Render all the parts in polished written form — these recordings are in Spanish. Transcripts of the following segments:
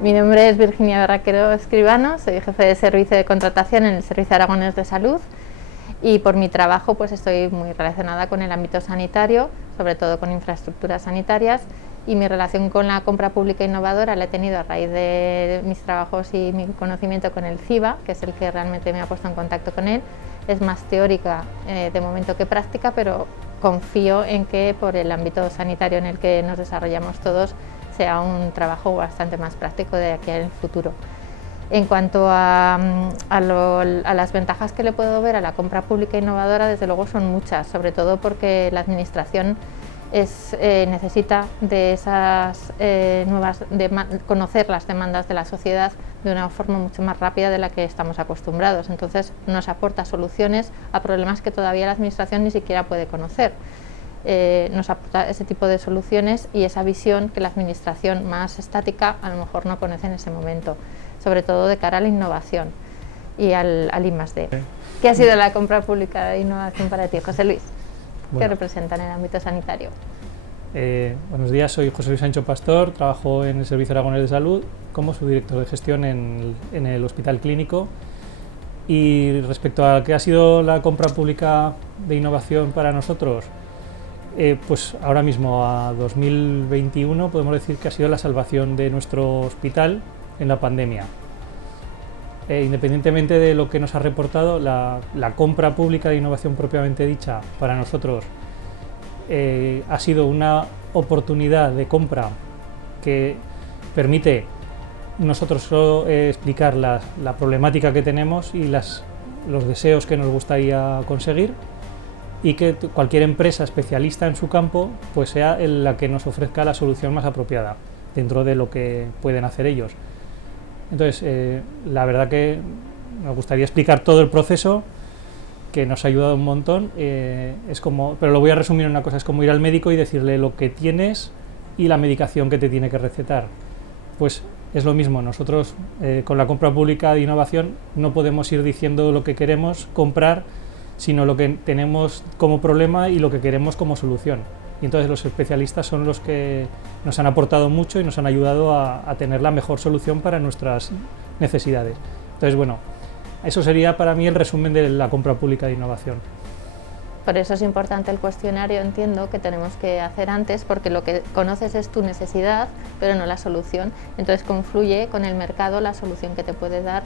Mi nombre es Virginia Barraquero Escribano, soy jefe de servicio de contratación en el Servicio Aragonés de Salud y por mi trabajo pues estoy muy relacionada con el ámbito sanitario, sobre todo con infraestructuras sanitarias, y mi relación con la compra pública innovadora la he tenido a raíz de mis trabajos y mi conocimiento con el CIBA, que es el que realmente me ha puesto en contacto con él. Es más teórica de momento que práctica, pero confío en que por el ámbito sanitario en el que nos desarrollamos todos sea un trabajo bastante más práctico de aquí al futuro. En cuanto a las ventajas que le puedo ver a la compra pública innovadora, desde luego son muchas, sobre todo porque la administración necesita de esas conocer las demandas de la sociedad de una forma mucho más rápida de la que estamos acostumbrados. Entonces nos aporta soluciones a problemas que todavía la administración ni siquiera puede conocer. Nos aporta ese tipo de soluciones y esa visión que la administración más estática a lo mejor no conoce en ese momento, sobre todo de cara a la innovación y al I+D. ¿Qué ha sido la compra pública de innovación para ti, José Luis? ¿Qué representa en el ámbito sanitario? Buenos días, soy José Luis Sancho Pastor, trabajo en el Servicio Aragonés de Salud como subdirector de gestión en el Hospital Clínico. Y respecto a qué ha sido la compra pública de innovación para nosotros, pues ahora mismo a 2021 podemos decir que ha sido la salvación de nuestro hospital en la pandemia. Independientemente de lo que nos ha reportado, la compra pública de innovación propiamente dicha para nosotros ha sido una oportunidad de compra que permite nosotros solo explicar la problemática que tenemos y los deseos que nos gustaría conseguir, y que cualquier empresa especialista en su campo pues sea la que nos ofrezca la solución más apropiada dentro de lo que pueden hacer ellos. Entonces, la verdad que me gustaría explicar todo el proceso, que nos ha ayudado un montón. Pero lo voy a resumir en una cosa: es como ir al médico y decirle lo que tienes y la medicación que te tiene que recetar. Pues es lo mismo, nosotros con la compra pública de innovación no podemos ir diciendo lo que queremos comprar, sino lo que tenemos como problema y lo que queremos como solución. Y entonces los especialistas son los que nos han aportado mucho y nos han ayudado a tener la mejor solución para nuestras necesidades. Entonces, bueno, eso sería para mí el resumen de la compra pública de innovación. Por eso es importante el cuestionario, entiendo, que tenemos que hacer antes, porque lo que conoces es tu necesidad, pero no la solución. Entonces confluye con el mercado la solución que te puede dar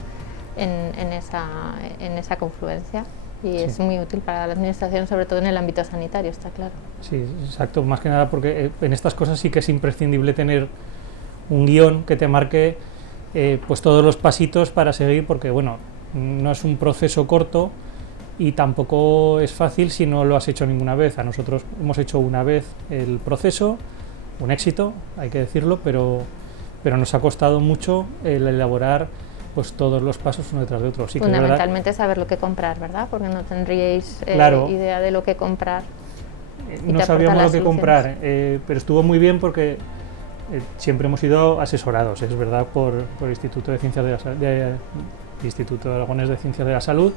en esa confluencia. Y es muy útil para la administración, sobre todo en el ámbito sanitario, está claro. Sí, exacto, más que nada porque en estas cosas sí que es imprescindible tener un guión que te marque pues todos los pasitos para seguir, porque bueno, no es un proceso corto y tampoco es fácil si no lo has hecho ninguna vez. A nosotros hemos hecho una vez el proceso, un éxito, hay que decirlo, pero nos ha costado mucho el elaborar pues todos los pasos uno detrás de otro. Sí, fundamentalmente es saber lo que comprar, ¿verdad? Porque no tendríais idea de lo que comprar. No sabíamos lo que comprar, pero estuvo muy bien porque siempre hemos sido asesorados, es verdad, por el Instituto de Ciencias Instituto Aragonés de Ciencias de la Salud,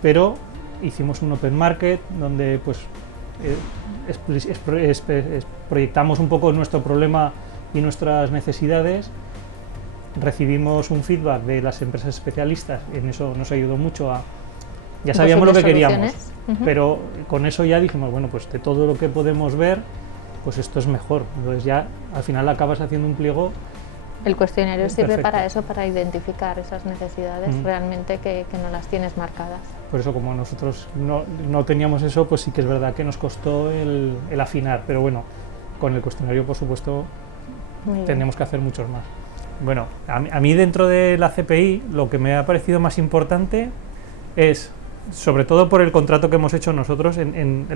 pero hicimos un open market donde pues proyectamos un poco nuestro problema y nuestras necesidades. Recibimos un feedback de las empresas especialistas, en eso nos ayudó mucho ya sabíamos lo que queríamos, pero con eso ya dijimos, bueno, pues de todo lo que podemos ver, pues esto es mejor. Entonces ya al final acabas haciendo un pliego. El cuestionario sirve para eso, para identificar esas necesidades realmente que no las tienes marcadas. Por eso, como nosotros no teníamos eso, pues sí que es verdad que nos costó el afinar, pero bueno, con el cuestionario por supuesto tenemos que hacer muchos más. Bueno, a mí dentro de la CPI lo que me ha parecido más importante es, sobre todo por el contrato que hemos hecho nosotros, el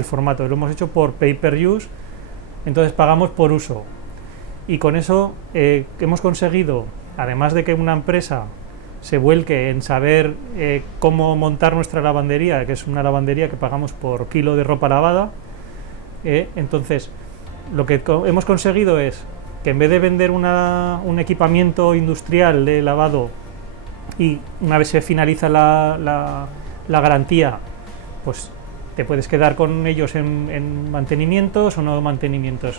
formato, lo hemos hecho por pay-per-use, entonces pagamos por uso. Y con eso hemos conseguido, además de que una empresa se vuelque en saber cómo montar nuestra lavandería, que es una lavandería que pagamos por kilo de ropa lavada, entonces lo que hemos conseguido es que en vez de vender un equipamiento industrial de lavado y una vez se finaliza la garantía, pues te puedes quedar con ellos en mantenimientos o no mantenimientos.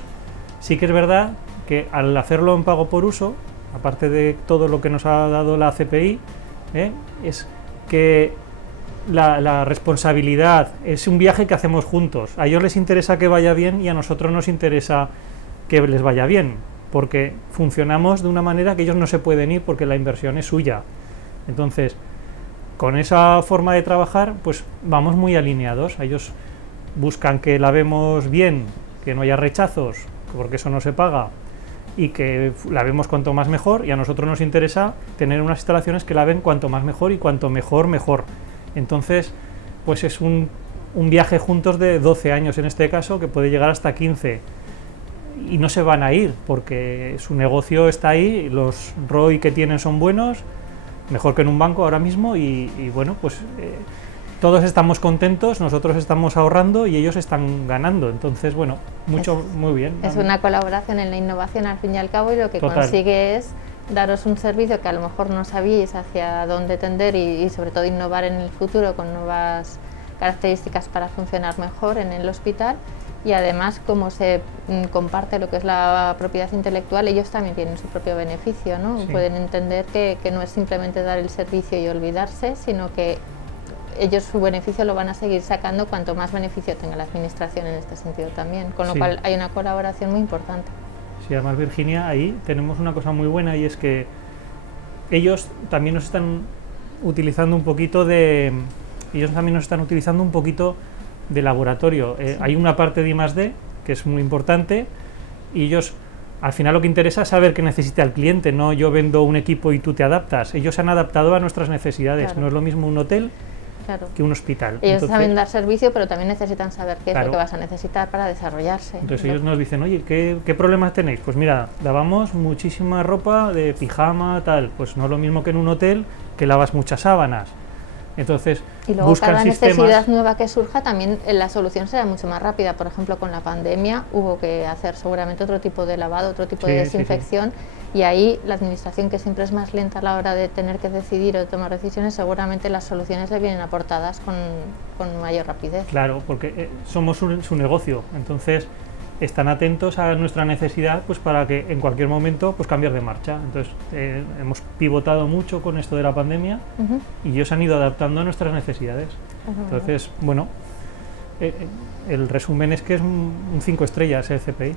Sí que es verdad que al hacerlo en pago por uso, aparte de todo lo que nos ha dado la CPI, es que la responsabilidad es un viaje que hacemos juntos. A ellos les interesa que vaya bien y a nosotros nos interesa que les vaya bien, porque funcionamos de una manera que ellos no se pueden ir porque la inversión es suya. Entonces, con esa forma de trabajar, pues vamos muy alineados. Ellos buscan que la vemos bien, que no haya rechazos, porque eso no se paga, y que la vemos cuanto más mejor, y a nosotros nos interesa tener unas instalaciones que la ven cuanto más mejor y cuanto mejor, mejor. Entonces, pues es un viaje juntos de 12 años en este caso, que puede llegar hasta 15, y no se van a ir, porque su negocio está ahí, los ROI que tienen son buenos, mejor que en un banco ahora mismo, y bueno, pues todos estamos contentos, nosotros estamos ahorrando y ellos están ganando. Entonces, bueno, muy bien. Es una colaboración en la innovación al fin y al cabo, y lo que Total. consigue es daros un servicio que a lo mejor no sabíais hacia dónde tender y sobre todo innovar en el futuro con nuevas características para funcionar mejor en el hospital. Y además, como se comparte lo que es la propiedad intelectual, ellos también tienen su propio beneficio, ¿no? Sí. Pueden entender que no es simplemente dar el servicio y olvidarse, sino que ellos su beneficio lo van a seguir sacando cuanto más beneficio tenga la administración en este sentido también, con lo Sí. cual hay una colaboración muy importante. Sí, además, Virginia, ahí tenemos una cosa muy buena, y es que ellos también nos están utilizando un poquito de laboratorio. Sí. Hay una parte de I+D que es muy importante, y ellos, al final, lo que interesa es saber qué necesita el cliente, no yo vendo un equipo y tú te adaptas. Ellos se han adaptado a nuestras necesidades. Claro. No es lo mismo un hotel Claro. que un hospital. Ellos Entonces, saben dar servicio, pero también necesitan saber qué es Claro. lo que vas a necesitar para desarrollarse. Entonces ellos nos dicen, oye, ¿qué problemas tenéis? Pues mira, lavamos muchísima ropa de pijama, tal. Pues no es lo mismo que en un hotel, que lavas muchas sábanas. Entonces, Y luego buscan cada sistemas. necesidad nueva que surja, también la solución será mucho más rápida. Por ejemplo, con la pandemia hubo que hacer seguramente otro tipo de lavado, otro tipo de Sí, desinfección, y ahí la administración, que siempre es más lenta a la hora de tener que decidir o de tomar decisiones, seguramente las soluciones le vienen aportadas con mayor rapidez. Claro, porque somos su negocio. Entonces, están atentos a nuestra necesidad, pues para que en cualquier momento pues cambiar de marcha. Entonces, hemos pivotado mucho con esto de la pandemia, Ujú. y ellos han ido adaptando a nuestras necesidades. Entonces, bueno, el resumen es que es un 5 estrellas el CPI.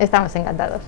Estamos encantados.